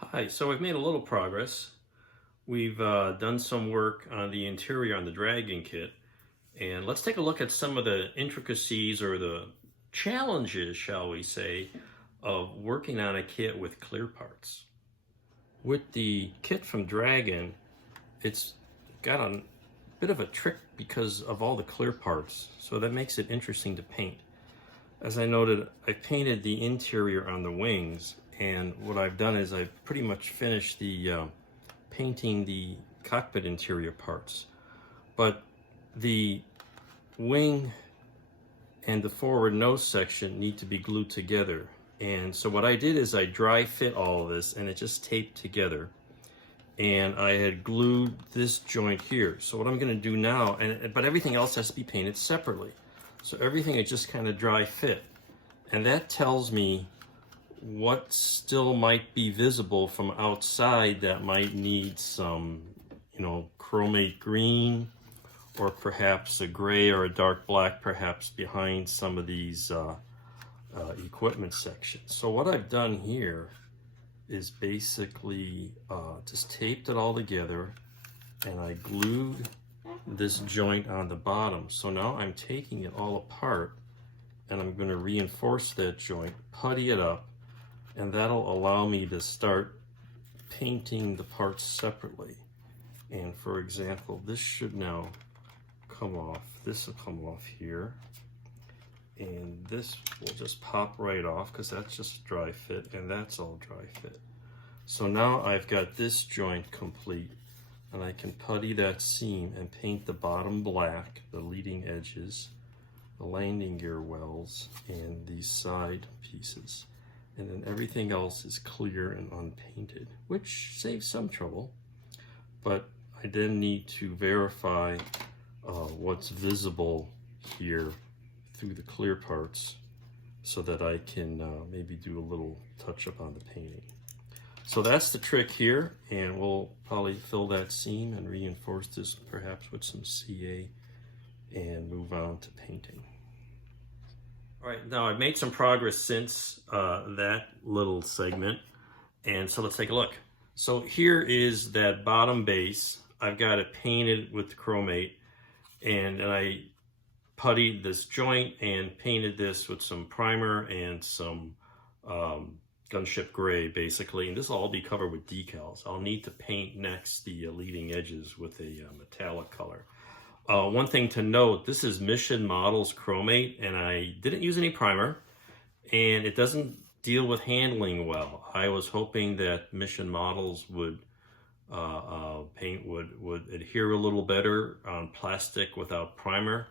Hi, so we've made a little progress. We've done some work on the interior on the Dragon kit, and let's take a look at some of the intricacies or the challenges, shall we say, of working on a kit with clear parts. With the kit from Dragon, it's got a bit of a trick because of all the clear parts, so that makes it interesting to paint. As I noted, I painted the interior on the wings, and what I've done is I've pretty much finished the painting the cockpit interior parts. But the wing and the forward nose section need to be glued together. And so what I did is I dry fit all of this and it just taped together. And I had glued this joint here. So what I'm gonna do now, but everything else has to be painted separately. So everything is just kind of dry fit. And that tells me what still might be visible from outside that might need some, chromate green, or perhaps a gray or a dark black, perhaps behind some of these equipment sections. So what I've done here is basically just taped it all together, and I glued this joint on the bottom. So now I'm taking it all apart and I'm going to reinforce that joint, putty it up, and that'll allow me to start painting the parts separately. And for example, this should now come off. This will come off here, and this will just pop right off because that's just dry fit, and that's all dry fit. So now I've got this joint complete, and I can putty that seam and paint the bottom black, the leading edges, the landing gear wells, and these side pieces. And then everything else is clear and unpainted, which saves some trouble. But I then need to verify what's visible here through the clear parts so that I can maybe do a little touch up on the painting. So that's the trick here, and we'll probably fill that seam and reinforce this perhaps with some CA and move on to painting. All right, now I've made some progress since that little segment, and so let's take a look. So here is that bottom base. I've got it painted with chromate, and I puttied this joint and painted this with some primer and some gunship gray, basically, and this will all be covered with decals. I'll need to paint next the leading edges with a metallic color. One thing to note, this is Mission Models chromate, and I didn't use any primer, and it doesn't deal with handling well. I was hoping that Mission Models would paint would adhere a little better on plastic without primer.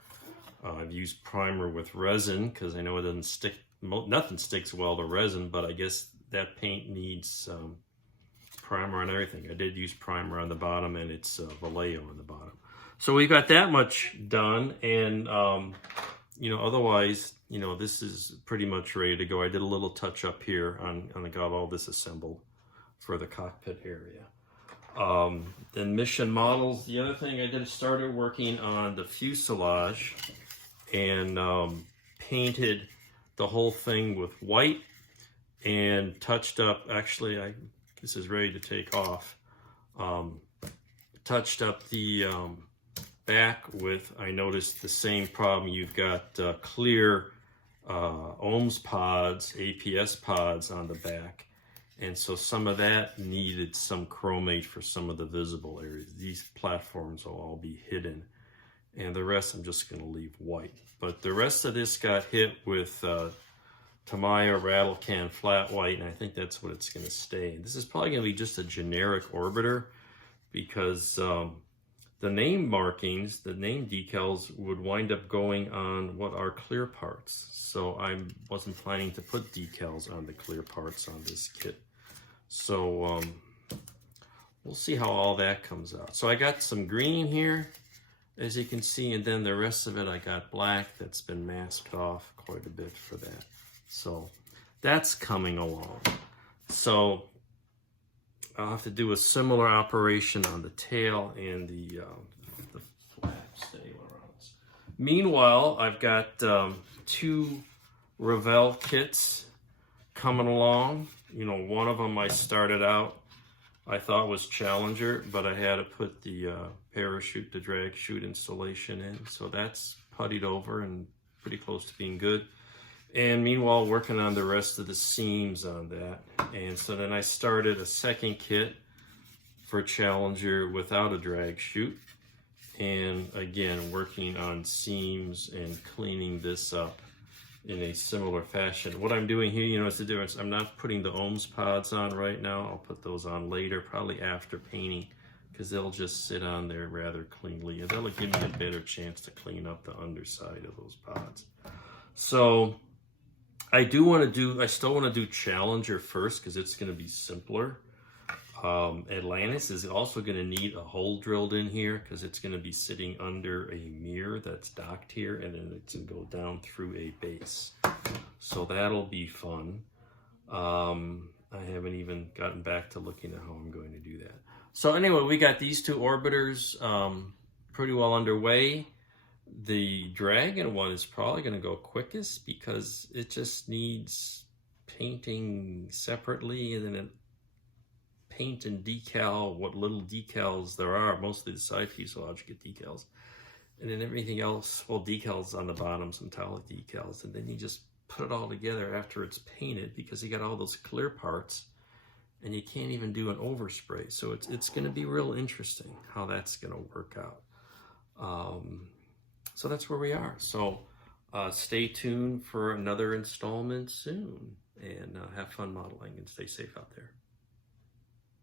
I've used primer with resin because I know it doesn't stick. Nothing sticks well to resin, but I guess that paint needs primer on everything. I did use primer on the bottom, and it's Vallejo on the bottom. So we've got that much done, and otherwise, this is pretty much ready to go. I did a little touch up here on I got all this assembled for the cockpit area. Then Mission Models, the other thing I did is started working on the fuselage and painted the whole thing with white and touched up, actually, this is ready to take off, touched up the back with, I noticed the same problem. You've got clear ohms pods, APS pods on the back. And so some of that needed some chromate for some of the visible areas. These platforms will all be hidden, and the rest I'm just going to leave white. But the rest of this got hit with Tamiya rattle can flat white, and I think that's what it's going to stay. This is probably going to be just a generic orbiter because the name markings, the name decals would wind up going on what are clear parts. So I wasn't planning to put decals on the clear parts on this kit. So we'll see how all that comes out. So I got some green here, as you can see, and then the rest of it I got black that's been masked off quite a bit for that. So that's coming along. So I'll have to do a similar operation on the tail and the flaps. Meanwhile, I've got two Revell kits coming along. You know, one of them I started out, I thought was Challenger, but I had to put the parachute, the drag chute installation in. So that's puttied over and pretty close to being good. And meanwhile, working on the rest of the seams on that. And so then I started a second kit for Challenger without a drag chute. And again, working on seams and cleaning this up in a similar fashion. What I'm doing here, you know, is the difference. I'm not putting the ohms pods on right now. I'll put those on later, probably after painting, because they'll just sit on there rather cleanly, and that'll give me a better chance to clean up the underside of those pods. So I still want to do Challenger first because it's going to be simpler. Atlantis is also going to need a hole drilled in here because it's going to be sitting under a mirror that's docked here, and then it's going to go down through a base. So that'll be fun. I haven't even gotten back to looking at how I'm going to do that. So anyway, we got these two orbiters pretty well underway. The Dragon one is probably going to go quickest because it just needs painting separately, and then it paint and decal what little decals there are. Mostly the side fuselage get decals, and then everything else, well, decals on the bottom, some metallic decals, and then you just put it all together after it's painted because you got all those clear parts and you can't even do an overspray. So it's going to be real interesting how that's going to work out. So that's where we are. So stay tuned for another installment soon, and have fun modeling and stay safe out there.